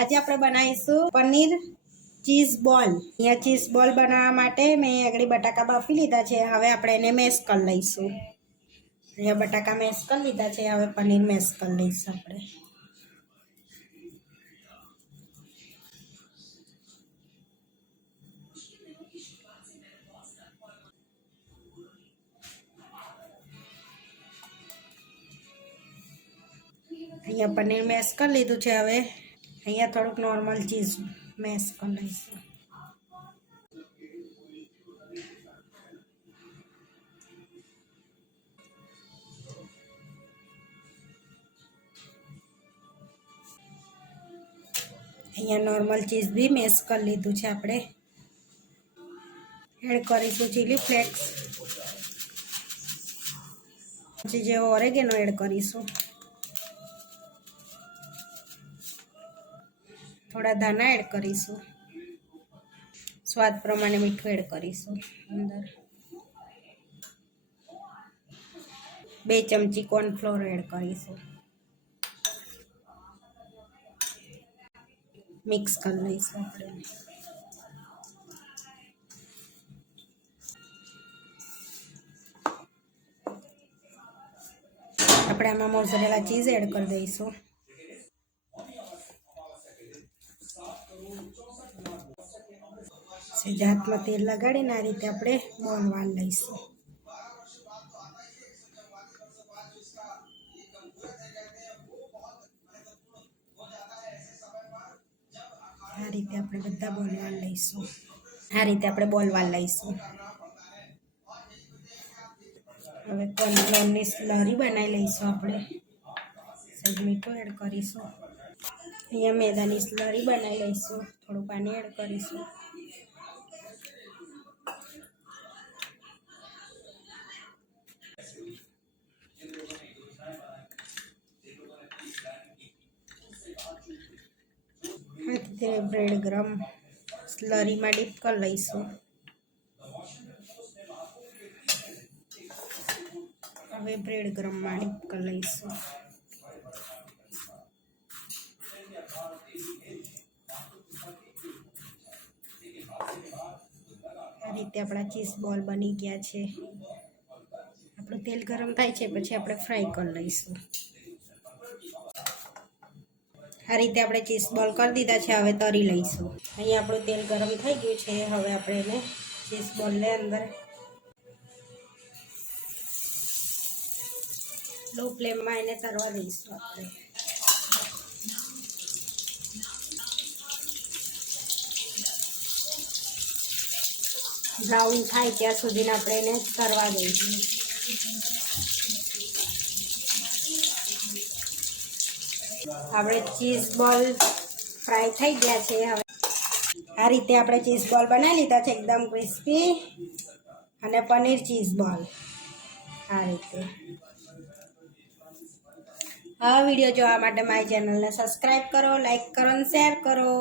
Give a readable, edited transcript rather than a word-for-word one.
આજે આપણે બનાવીશું પનીર ચીઝ બોલ। અહીંયા ચીઝ બોલ બનાવવા માટે મેં આગળ બટાકા બાફી લીધા છે। હવે આપણે એને મેશ કરી લઈશું। અહીંયા બટાકા મેશ કરી લીધા છે। હવે પનીર મેશ કરી લઈશું આપણે। અહીંયા પનીર મેશ કરી લીધું છે। હવે અહીંયા થોડુંક નોર્મલ ચીઝ મેશ કરી લઈશું। અહીંયા નોર્મલ ચીઝ બી મેશ કરી લીધું છે। આપણે એડ કરીશું ચીલી ફ્લેક્સ, પછી જે ઓરેગેનો એડ કરીશું, થોડા ધાણા એડ કરીશું, સ્વાદ પ્રમાણે મીઠું એડ કરીશું, અંદર 2 ચમચી કોર્નફ્લોર એડ કરીશું, મિક્સ કરી લઈશું આપણે। આપણે આમાં મોઝરેલા ચીઝ એડ કરી દઈશું। સીધા હાથમાં તેલ લગાડીને આ રીતે આપણે બોલ વાળી લઈશું। આ રીતે આપણે બધા બોલ વાળી લઈશું। આ રીતે આપણે બોલ વાળી લઈશું। હવે કોર્નફ્લોરની સ્લરી બનાવી લઈશું આપણે। સહેજ મીઠું એડ કરીશું। અહીંયા મેદાની સ્લરી બનાવી લઈશું, થોડું પાણી એડ કરીશું। તે બ્રેડ ગરમ સ્લરીમાં ડીપ કરી લઈશું। હવે બ્રેડ ગરમમાં ડીપ કરી લઈશું। આ રીતે આપણા ચીઝ બોલ બની ગયા છે। આપણું તેલ ગરમ થાય છે પછી આપણે ફ્રાય કરી લઈશું। આ રીતે આપણે ચીઝ બોલ કરી દીધા છે। હવે તળી લઈશું। અહીંયા આપણું તેલ ગરમ થઈ ગયું છે। હવે આપણે એને ચીઝ બોલને અંદર લો ફ્લેમમાં એને તળવા દઈશું આપણે। બ્રાઉન થાય ત્યાં સુધી આપણે એને તળવા દઈશું। આપણે ચીઝ બોલ ફ્રાય થઈ ગયા છે। હવે આ રીતે આપણે ચીઝ બોલ બનાવી લીધા છે, એકદમ ક્રિસ્પી અને પનીર ચીઝ બોલ આ રીતે। આ વિડીયો જોવા માટે મારી ચેનલને સબસ્ક્રાઈબ કરો, લાઈક કરો અને શેર કરો।